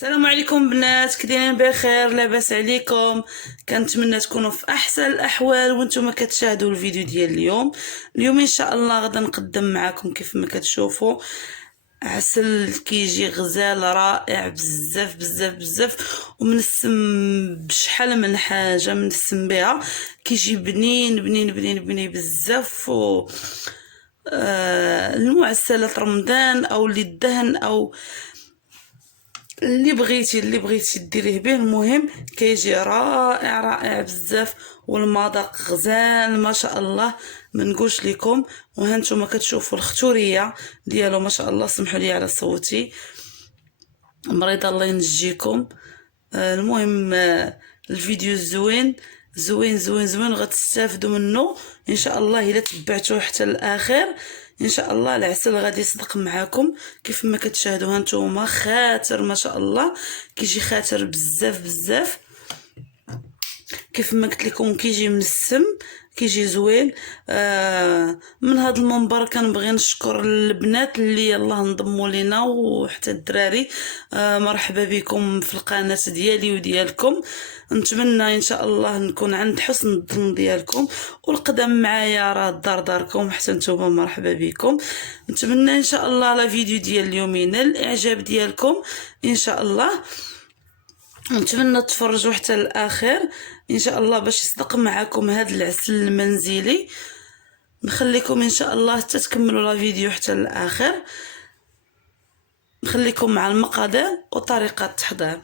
السلام عليكم بنات، كدايرين بخير؟ لاباس عليكم؟ كنتمنى تكونوا في احسن الاحوال وانتم كتشاهدوا الفيديو ديال اليوم ان شاء الله غادا نقدم معكم كيف ما كتشوفوا عسل كيجي غزال رائع بزاف بزاف بزاف ومنسم بشحال من حاجه، منسم بها كيجي بنين بنين بنين بنين بزاف و المعسلات رمضان او للدهن او اللي بغيتي ديريه به. المهم كيجي رائع رائع بزاف والمذاق غزال ما شاء الله ما نقولش لكم. وهانتوما كتشوفوا الختوريه ديالو ما شاء الله، سمحوا لي على صوتي مريضه الله ينجيكم. المهم الفيديو زوين زوين زوين زوين غتستافدوا منه ان شاء الله الا تبعتوه حتى الاخر. ان شاء الله العسل غادي يصدق معكم كيف ما كتشاهدوا هانتوما. خاطر ما شاء الله كيجي خاطر بزاف بزاف كيف ما قلت لكم، كيجي منسم كيجي زوين. من هذا المنبر كنبغي نشكر البنات اللي يلاه انضموا لينا وحتى الدراري. مرحبا بكم في القناه ديالي وديالكم. نتمنى ان شاء الله نكون عند حسن الظن ديالكم والقدم معايا راه الدار داركم حتى نتوما. مرحبا بكم. نتمنى ان شاء الله لا فيديو ديال اليوم ينال الاعجاب ديالكم ان شاء الله. نتمنى تفرجوا حتى الاخر ان شاء الله باش يصدق معكم هذا العسل المنزلي. نخليكم ان شاء الله حتى تكملوا لا فيديو حتى الاخر. نخليكم مع المقادير وطريقه التحضير.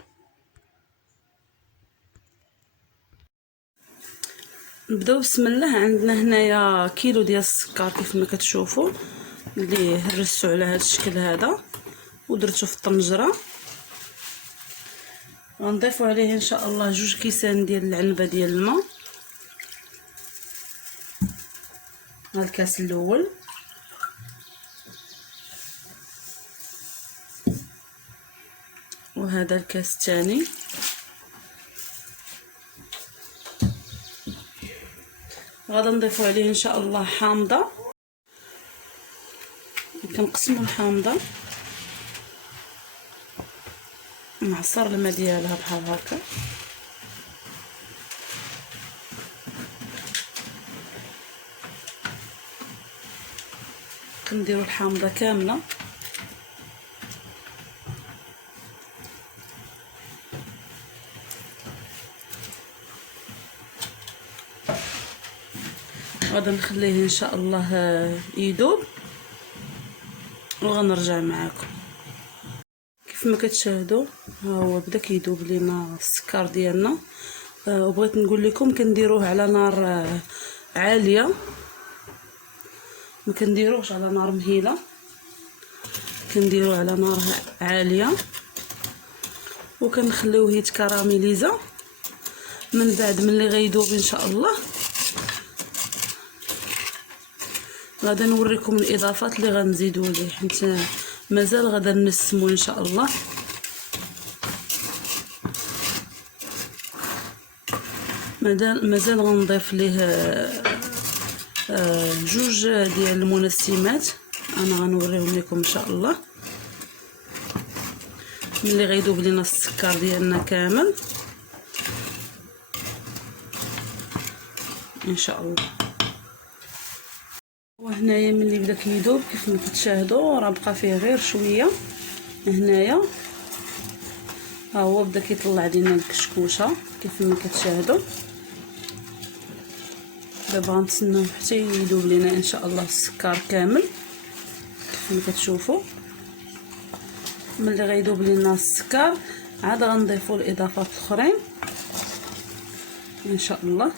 نبداو بسم الله. عندنا هنايا كيلو ديال السكر كيف ما كتشوفوا اللي هرستو على هذا الشكل هذا ودرتو في الطنجره. غنضيفوا عليه ان شاء الله 2 كيسان ديال العنبه ديال الماء. ها الكاس الاول وهذا الكاس الثاني. غادا نضيفوا عليه ان شاء الله حامضه. كنقسموا الحامضه نعصر الماء ديالها بحال هكا. كنديروا الحامضه كامله غادا نخليه ان شاء الله يذوب وغنرجع معكم. كيف ما كتشاهدوا ها هو بدا كيذوب لينا السكر ديالنا. وبغيت نقول لكم كنديروه على نار عاليه، ما كنديروهش على نار مهيله، كنديروه على نار عاليه وكنخليوه يتكراميليزا. من بعد ملي غيذوب ان شاء الله غادا نوريكم الاضافات اللي غنزيدو ليه، حيت مازال غادا نسمو ان شاء الله. مازال غنضيف ليه 2 ديال المنسمات انا غنوريهم لكم ان شاء الله ملي غيذوب لينا السكر ديالنا كامل ان شاء الله. وهنايا ملي بدا كيذوب كيف ما كتشاهدوا راه بقى فيه غير شويه. هنايا ها هو بدا كيطلع لينا الكشكوشه كيف ما كتشاهدوا. دابا غنتسناو حتى يذوب لينا ان شاء الله السكر كامل كيف ما كتشوفوا. ملي غيذوب لينا السكر عاد غنضيفوا الاضافات الاخرين ان شاء الله.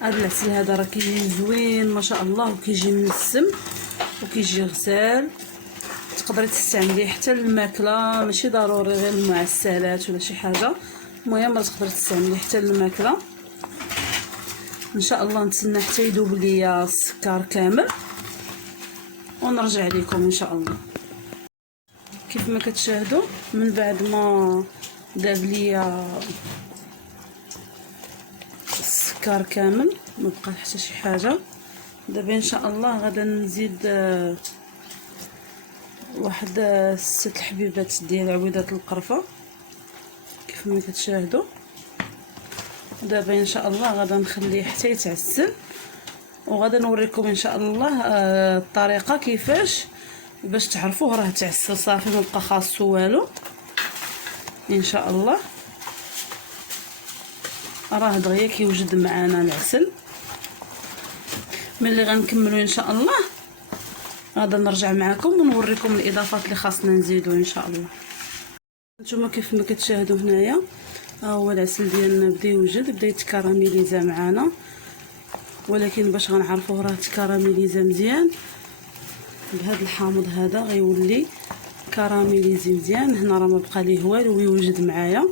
هذا العسل هذا راه كيجي زوين ما شاء الله وكيجي منسم وكيجي غزال. تقدري تستعمليه حتى للماكله، ماشي ضروري غير المعسلات ولا شي حاجه. المهم تقدري تستعمليه حتى للماكله ان شاء الله. نتسنى حتى يذوب ليا السكر كامل ونرجع لكم ان شاء الله. كيف ما كتشاهدوا من بعد ما ذاب ليا السكر كامل ما بقى حتى شي حاجه. دابا ان شاء الله غادا نزيد واحد 6 الحبيبات ديال عويدات القرفه كيف ما كتشاهدوا. دابا ان شاء الله غادا نخليه حتى يتعسل، وغادا نوريكم ان شاء الله الطريقه كيفاش باش تعرفوه راه تعسل صافي، ما بقى خاصو والو ان شاء الله. راه دغيا كيوجد معنا العسل. ملي غنكملوا ان شاء الله غادا نرجع معكم ونوريكم الاضافات اللي خاصنا نزيدو ان شاء الله. نتوما كيف ما كتشاهدوا هنايا ها هو العسل ديالنا بدا يوجد، بدا يتكراميليزا معنا، ولكن باش غنعرفوه راه تكراميليزا مزيان بهذا الحامض هذا غيولي كراميليزي مزيان. هنا راه ما بقى ليه والو ويوجد معايا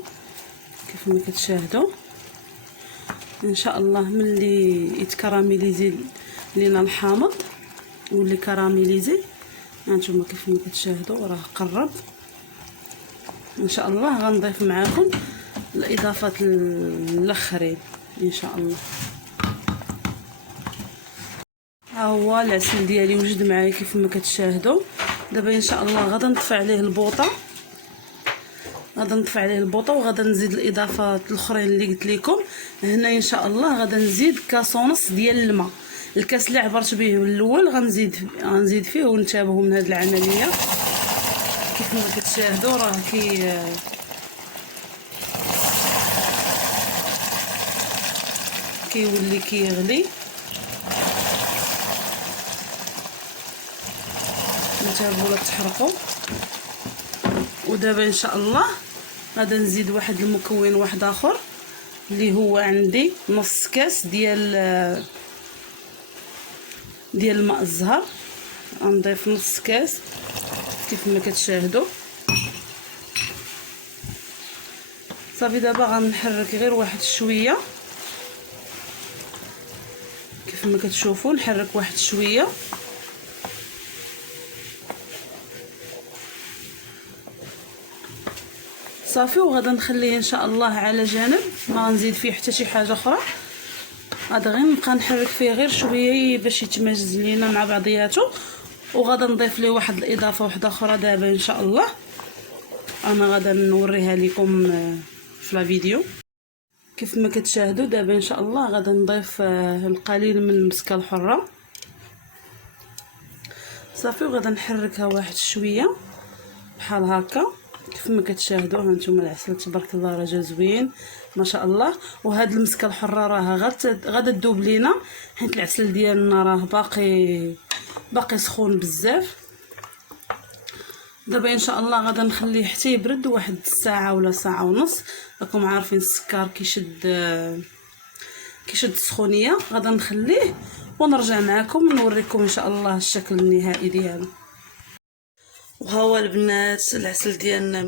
كيف ما كتشاهدوا. ان شاء الله ملي يتكراميليزي لينا الحامض يولي كراميليزي، هانتوما كيف ما كتشاهدوا راه قرب. ان شاء الله غنضيف معكم الاضافات الاخرين ان شاء الله. ها هو العسل ديالي وجد معايا كيف ما كتشاهدوا. دابا ان شاء الله غادا نطفي عليه البوطه، وغادا نزيد الاضافات الاخرين اللي قلت لكم. هنا ان شاء الله غادا نزيد كاس ونص ديال الماء. الكاس اللي عبرت به الاول غنزيد فيه ونتابعوا من هذه العمليه. كيف ما كتشاهدوا راه كيولي كيغلي. نتابعوا لا تحرقوا. ودابا ان شاء الله غادا نزيد واحد المكون واحد اخر اللي هو عندي نص كاس ديال الماء الزهر. غنضيف نص كاس كيف ما كتشاهدوا صافي. دابا غنحرك غير واحد شويه كيف ما كتشوفوا، نحرك واحد شويه صافي، وغادا نخليه ان شاء الله على جانب، ما غنزيد فيه حتى شي حاجه اخرى. غادا غير نبقى نحرك فيه غير شويه باش يتمازج لينا مع بعضياته، وغادا نضيف ليه واحد الاضافه واحده اخرى دابا ان شاء الله. انا غادا نوريها لكم في لا فيديو كيف ما كتشاهدوا. دابا ان شاء الله غادا نضيف القليل من المسكه الحره صافي، وغادا نحركها واحد شويه بحال هكا كيف ما كتشاهدوا. هانتوما العسل تبارك الله راه جا زوين ما شاء الله. وهاد المسكه الحره راه غادا تذوب لينا حيت العسل ديالنا راه باقي سخون بزاف. دابا ان شاء الله غادا نخليه حتى يبرد واحد ساعه ولا ساعه ونص. راكم عارفين السكر كيشد السخونيه. غادا نخليه ونرجع معكم نوريكم ان شاء الله الشكل النهائي ديالو. وها هو البنات العسل ديالنا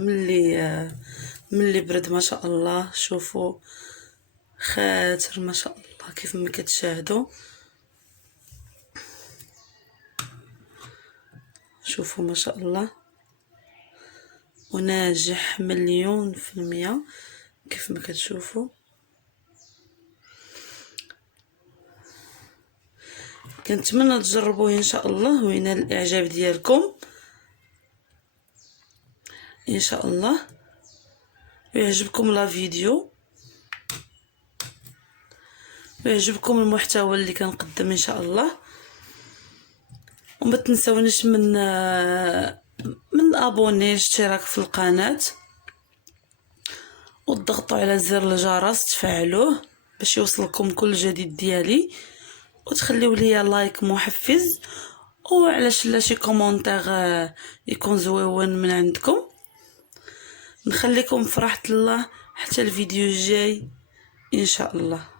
ملي برد ما شاء الله. شوفوا خاطر ما شاء الله كيف ما كتشاهدوا. شوفوا ما شاء الله وناجح 100% كيف ما كتشوفوا. كنتمنى تجربوه ان شاء الله وينال الاعجاب ديالكم ان شاء الله، ويعجبكم لا فيديو ويعجبكم المحتوى اللي كنقدم ان شاء الله. وما تنسونيش من ابوني اشتراك في القناه، وتضغطوا على زر الجرس تفعلوه باش يوصلكم كل جديد ديالي، وتخليو لي لايك محفز، وعلاش لا شي كومونتير يكون زويون من عندكم. نخليكم في راحه الله حتى الفيديو الجاي ان شاء الله.